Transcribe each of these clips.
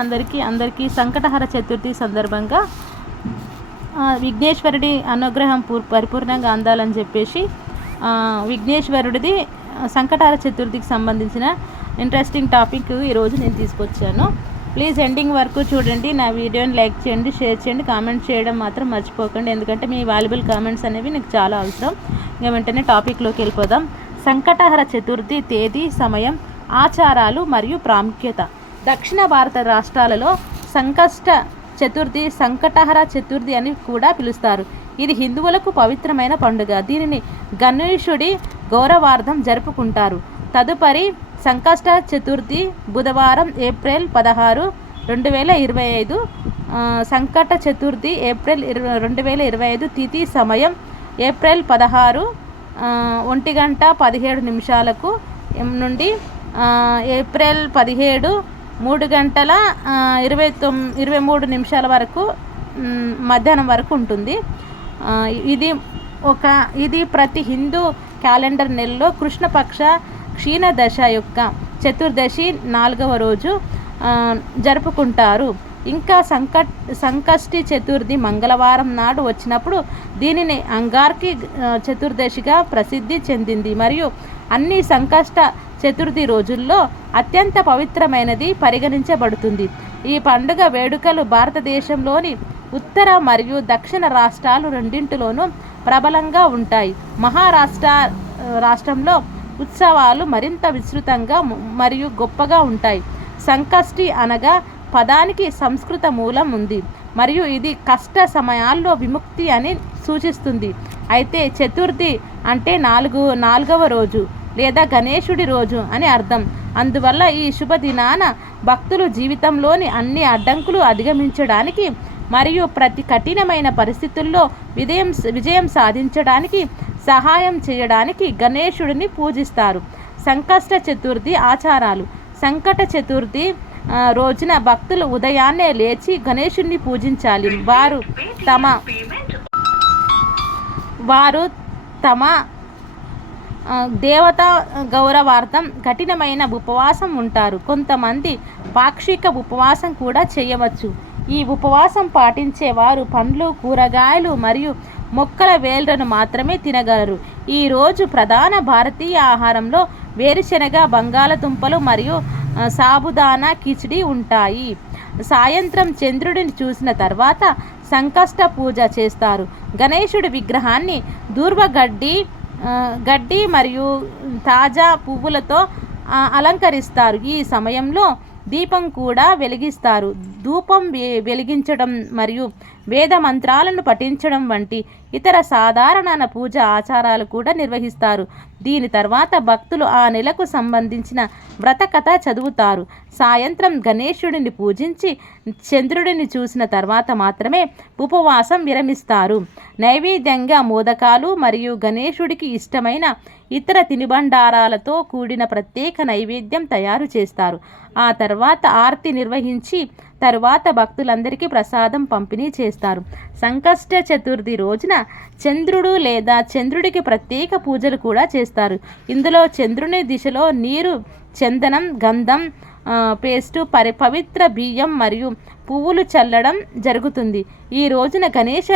అందరికీ సంకటహర చతుర్థి సందర్భంగా విఘ్నేశ్వరుడి అనుగ్రహం పరిపూర్ణంగా అందాలని చెప్పేసి విఘ్నేశ్వరుడిది సంకటహర చతుర్థికి సంబంధించిన ఇంట్రెస్టింగ్ టాపిక్ ఈరోజు నేను తీసుకొచ్చాను. ప్లీజ్ ఎండింగ్ వరకు చూడండి. నా వీడియోని లైక్ చేయండి, షేర్ చేయండి, కామెంట్ చేయడం మాత్రం మర్చిపోకండి. ఎందుకంటే మీ వాల్యుబుల్ కామెంట్స్ అనేవి నాకు చాలా అవసరం. ఇంకా వెంటనే టాపిక్లోకి వెళ్ళిపోదాం. సంకటహర చతుర్థి తేదీ, సమయం, ఆచారాలు మరియు ప్రాముఖ్యత. దక్షిణ భారత రాష్ట్రాలలో సంకటహర చతుర్థి అని కూడా పిలుస్తారు. ఇది హిందువులకు పవిత్రమైన పండుగ. దీనిని గణేశుడి గౌరవార్థం జరుపుకుంటారు. తదుపరి సంకష్ట చతుర్థి బుధవారం ఏప్రిల్ 16, 2025. సంకట చతుర్థి ఏప్రిల్ 2025. తిథి, సమయం ఏప్రిల్ 16, 1:17 నుండి ఏప్రిల్ 17, 3:23 వరకు మధ్యాహ్నం వరకు ఉంటుంది. ఇది ప్రతి హిందూ క్యాలెండర్ నెలలో కృష్ణపక్ష క్షీణదశ యొక్క చతుర్దశి 4వ రోజు జరుపుకుంటారు. ఇంకా సంకష్టి చతుర్థి మంగళవారం నాడు వచ్చినప్పుడు దీనిని అంగార్కి చతుర్దశిగా ప్రసిద్ధి చెందింది మరియు అన్ని సంకష్ట చతుర్థి రోజుల్లో అత్యంత పవిత్రమైనది పరిగణించబడుతుంది. ఈ పండుగ వేడుకలు భారతదేశంలోని ఉత్తర మరియు దక్షిణ రాష్ట్రాలు రెండింటిలోనూ ప్రబలంగా ఉంటాయి. రాష్ట్రంలో ఉత్సవాలు మరింత విస్తృతంగా మరియు గొప్పగా ఉంటాయి. సంకష్టి అనగా పదానికి సంస్కృత మూలం ఉంది మరియు ఇది కష్ట సమయాల్లో విముక్తి అని సూచిస్తుంది. అయితే చతుర్థి అంటే నాలుగవ రోజు లేదా గణేశుడి రోజు అని అర్థం. అందువల్ల ఈ శుభదినాన భక్తులు జీవితంలోని అన్ని అడ్డంకులు అధిగమించడానికి మరియు ప్రతి కఠినమైన పరిస్థితుల్లో విజయం సాధించడానికి సహాయం చేయడానికి గణేశుడిని పూజిస్తారు. సంకష్ట చతుర్థి ఆచారాలు. సంకట చతుర్థి రోజున భక్తులు ఉదయాన్నే లేచి గణేశుడిని పూజించాలి. వారు తమ దేవతా గౌరవార్థం కఠినమైన ఉపవాసం ఉంటారు. కొంతమంది పాక్షిక ఉపవాసం కూడా చేయవచ్చు. ఈ ఉపవాసం పాటించే వారు పండ్లు, కూరగాయలు మరియు మొక్కల వేళ్ళను మాత్రమే తినగలరు. ఈరోజు ప్రధాన భారతీయ ఆహారంలో వేరుశెనగ, బంగాళదుంపలు మరియు సాబుదానా కిచిడి ఉంటాయి. సాయంత్రం చంద్రుడిని చూసిన తర్వాత సంకష్ట పూజ చేస్తారు. గణేశుడి విగ్రహాన్ని గడ్డి మరియు తాజా పువ్వులతో అలంకరిస్తారు. ఈ సమయంలో దీపం కూడా వెలిగిస్తారు. ధూపం వెలిగించడం మరియు వేద మంత్రాలను పఠించడం వంటి ఇతర సాధారణ పూజ ఆచారాలు కూడా నిర్వహిస్తారు. దీని తర్వాత భక్తులు ఆ నెలకు సంబంధించిన వ్రతకథ చదువుతారు. సాయంత్రం గణేశుడిని పూజించి చంద్రుడిని చూసిన తర్వాత మాత్రమే ఉపవాసం విరమిస్తారు. నైవేద్యంగా మోదకాలు మరియు గణేశుడికి ఇష్టమైన ఇతర తినుబండారాలతో కూడిన ప్రత్యేక నైవేద్యం తయారు చేస్తారు. ఆ తర్వాత ఆర్తి నిర్వహించి తరువాత భక్తులందరికీ ప్రసాదం పంపిణీ చేస్తారు. సంకష్ట చతుర్థి రోజున చంద్రుడు లేదా చంద్రుడికి ప్రత్యేక పూజలు కూడా చేస్తారు. ఇందులో చంద్రుని దిశలో నీరు, చందనం, గంధం పేస్టు, పవిత్ర బియ్యం మరియు పువ్వులు చల్లడం జరుగుతుంది. ఈ రోజున గణేష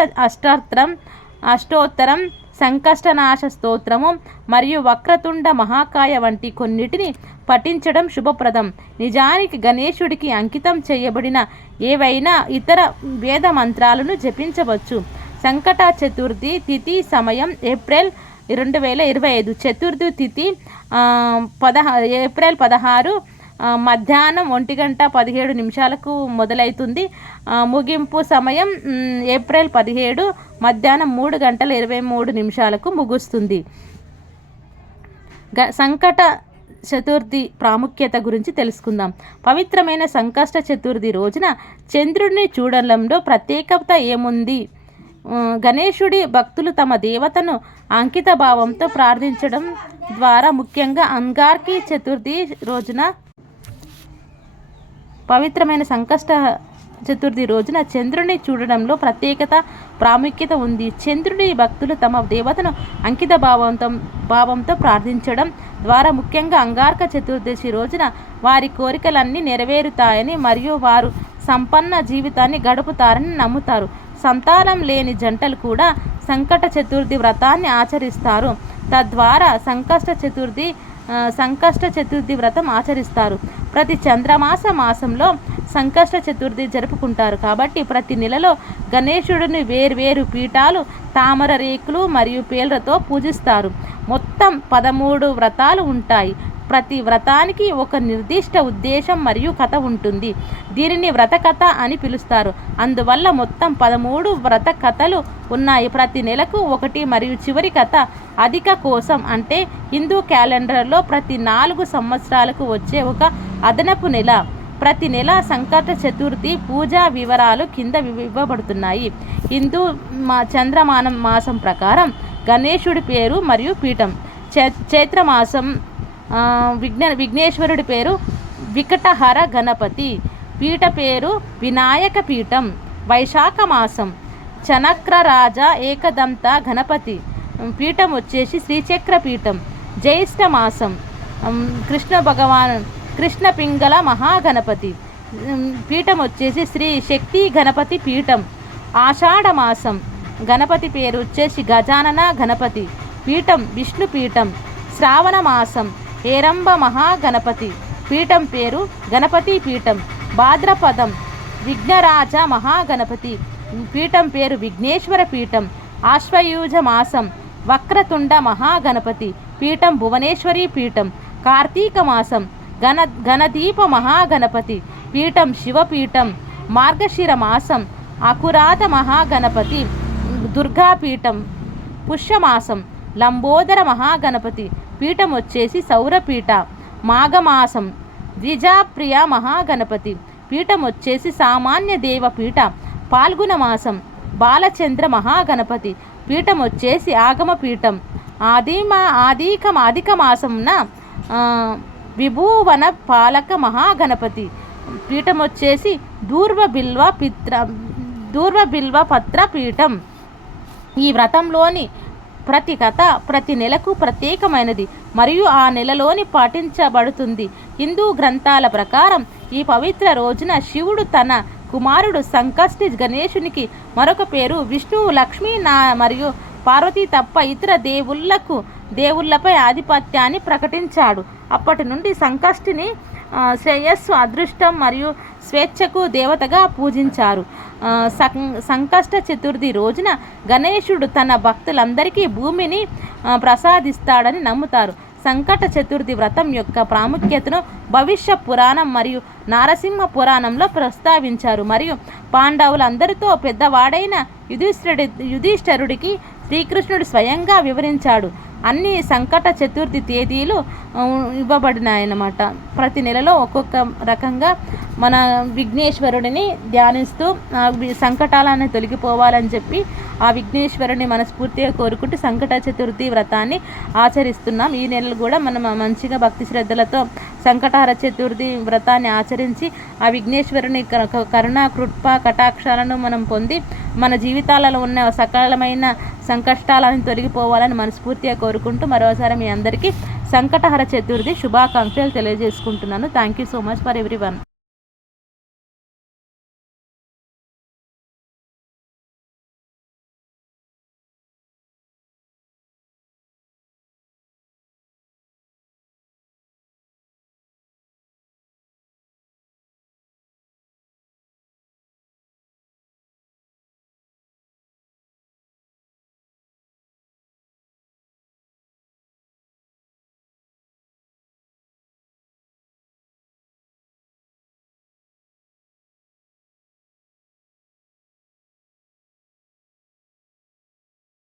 అష్టోత్తరం, సంకష్టనాశ స్తోత్రము మరియు వక్రతుండ మహాకాయ వంటి కొన్నిటిని పఠించడం శుభప్రదం. నిజానికి గణేశుడికి అంకితం చేయబడిన ఏవైనా ఇతర వేద మంత్రాలను జపించవచ్చు. సంకట చతుర్థి తిథి, సమయం ఏప్రిల్ 2025. చతుర్థి తిథి ఏప్రిల్ 16, మధ్యాహ్నం 1:17 మొదలవుతుంది. ముగింపు సమయం ఏప్రిల్ 17, మధ్యాహ్నం 3:23 ముగుస్తుంది. సంకట చతుర్థి ప్రాముఖ్యత గురించి తెలుసుకుందాం. పవిత్రమైన సంకష్ట చతుర్థి రోజున చంద్రుడిని చూడడంలో ప్రత్యేకత ఏముంది? గణేశుడి భక్తులు తమ దేవతను అంకిత భావంతో ప్రార్థించడం ద్వారా ముఖ్యంగా అంగార్కి చతుర్థి రోజున పవిత్రమైన సంకష్ట చతుర్థి రోజున చంద్రుని చూడడంలో ప్రత్యేకత ప్రాముఖ్యత ఉంది. చంద్రుడి భక్తులు తమ దేవతను అంకిత భావంతో ప్రార్థించడం ద్వారా ముఖ్యంగా అంగారక చతుర్దశి రోజున వారి కోరికలన్నీ నెరవేరుతాయని మరియు వారు సంపన్న జీవితాన్ని గడుపుతారని నమ్ముతారు. సంతానం లేని జంటలు కూడా సంకట చతుర్థి వ్రతాన్ని ఆచరిస్తారు. తద్వారా సంకష్ట చతుర్థి వ్రతం ఆచరిస్తారు. ప్రతి చంద్రమాస మాసంలో సంకష్ట చతుర్థి జరుపుకుంటారు. కాబట్టి ప్రతి నెలలో గణేశుడిని వేర్వేరు పీఠాలు, తామర రేకులు మరియు పేర్లతో పూజిస్తారు. మొత్తం 13 వ్రతాలు ఉంటాయి. ప్రతి వ్రతానికి ఒక నిర్దిష్ట ఉద్దేశం మరియు కథ ఉంటుంది. దీనిని వ్రత కథ అని పిలుస్తారు. అందువల్ల మొత్తం 13 వ్రత కథలు ఉన్నాయి. ప్రతి నెలకు ఒకటి మరియు చివరి కథ అధిక కోసం, అంటే హిందూ క్యాలెండర్లో ప్రతి 4 సంవత్సరాలకు వచ్చే ఒక అదనపు నెల. ప్రతి నెల సంకట చతుర్థి పూజా వివరాలు కింద ఇవ్వబడుతున్నాయి. హిందూ చంద్రమానం మాసం ప్రకారం గణేశుడి పేరు మరియు పీఠం. చైత్రమాసం విఘ్నేశ్వరుడి పేరు వికటహర గణపతి, పీఠ పేరు వినాయక పీఠం. వైశాఖ మాసం చనక్రరాజ ఏకదంత గణపతి, పీఠం వచ్చేసి శ్రీచక్ర పీఠం. జ్యేష్ఠ మాసం కృష్ణ పింగళ మహాగణపతి, పీఠం వచ్చేసి శ్రీ శక్తి గణపతి పీఠం. ఆషాఢ మాసం గణపతి పేరు వచ్చేసి గజానన గణపతి, పీఠం విష్ణు పీఠం. శ్రావణ మాసం హేరంబ మహాగణపతి, పీఠం పేరు గణపతి పీఠం. భాద్రపదం విఘ్నరాజ మహాగణపతి, పీఠం పేరు విఘ్నేశ్వర పీఠం. ఆశ్వయుజ మాసం వక్రతుండ మహాగణపతి, పీఠం భువనేశ్వరి పీఠం. కార్తీక మాసం గణదీప మహాగణపతి, పీఠం శివపీఠం. మార్గశిర మాసం అకురాత మహాగణపతి, దుర్గాపీఠం. పుష్యమాసం లంబోదర మహాగణపతి, పీఠం వచ్చేసి సౌరపీఠ. మాఘమాసం ద్విజాప్రియ మహాగణపతి, పీఠం వచ్చేసి సామాన్య దేవపీఠ. పాల్గొన మాసం బాలచంద్ర మహాగణపతి, పీఠం వచ్చేసి ఆగమ పీఠం. అధిక మాసంన విభూవన పాలక మహాగణపతి, పీఠం వచ్చేసి దూర్వ బిల్వ పత్ర పీఠం. ఈ వ్రతంలోని ప్రతి కథ ప్రతి నెలకు ప్రత్యేకమైనది మరియు ఆ నెలలోని పాటించబడుతుంది. హిందూ గ్రంథాల ప్రకారం ఈ పవిత్ర రోజున శివుడు తన కుమారుడు సంకష్టి గణేశునికి మరొక పేరు విష్ణువు, లక్ష్మీ మరియు పార్వతి తప్ప ఇతర దేవుళ్ళపై ఆధిపత్యాన్ని ప్రకటించాడు. అప్పటి నుండి సంకష్టిని శ్రేయస్సు, అదృష్టం మరియు స్వేచ్ఛకు దేవతగా పూజించారు. సంకష్ట చతుర్థి రోజున గణేశుడు తన భక్తులందరికీ భూమిని ప్రసాదిస్తాడని నమ్ముతారు. సంకట చతుర్థి వ్రతం యొక్క ప్రాముఖ్యతను భవిష్య పురాణం మరియు నారసింహ పురాణంలో ప్రస్తావించారు మరియు పాండవులందరితో పెద్దవాడైన యుధిష్ఠిరుడికి శ్రీకృష్ణుడు స్వయంగా వివరించాడు. అన్ని సంకట చతుర్థి తేదీలు ఇవ్వబడినాయన్నమాట. ప్రతి నెలలో ఒక్కొక్క రకంగా మన విఘ్నేశ్వరుడిని ధ్యానిస్తూ సంకటాలను తొలగిపోవాలని చెప్పి ఆ విఘ్నేశ్వరుని మనస్ఫూర్తిగా కోరుకుంటూ సంకట చతుర్థి వ్రతాన్ని ఆచరిస్తున్నాం. ఈ నెలలు కూడా మనం మంచిగా భక్తి శ్రద్ధలతో సంకటహర చతుర్థి వ్రతాన్ని ఆచరించి ఆ విఘ్నేశ్వరుని కరుణ కృప కటాక్షాలను మనం పొంది మన జీవితాలలో ఉన్న సకలమైన సంకష్టాలను తొలగిపోవాలని మనస్ఫూర్తిగా కోరుకుంటూ మరోసారి మీ అందరికీ సంకటహర చతుర్థి శుభాకాంక్షలు తెలియజేసుకుంటున్నాను. Thank you so much for everyone.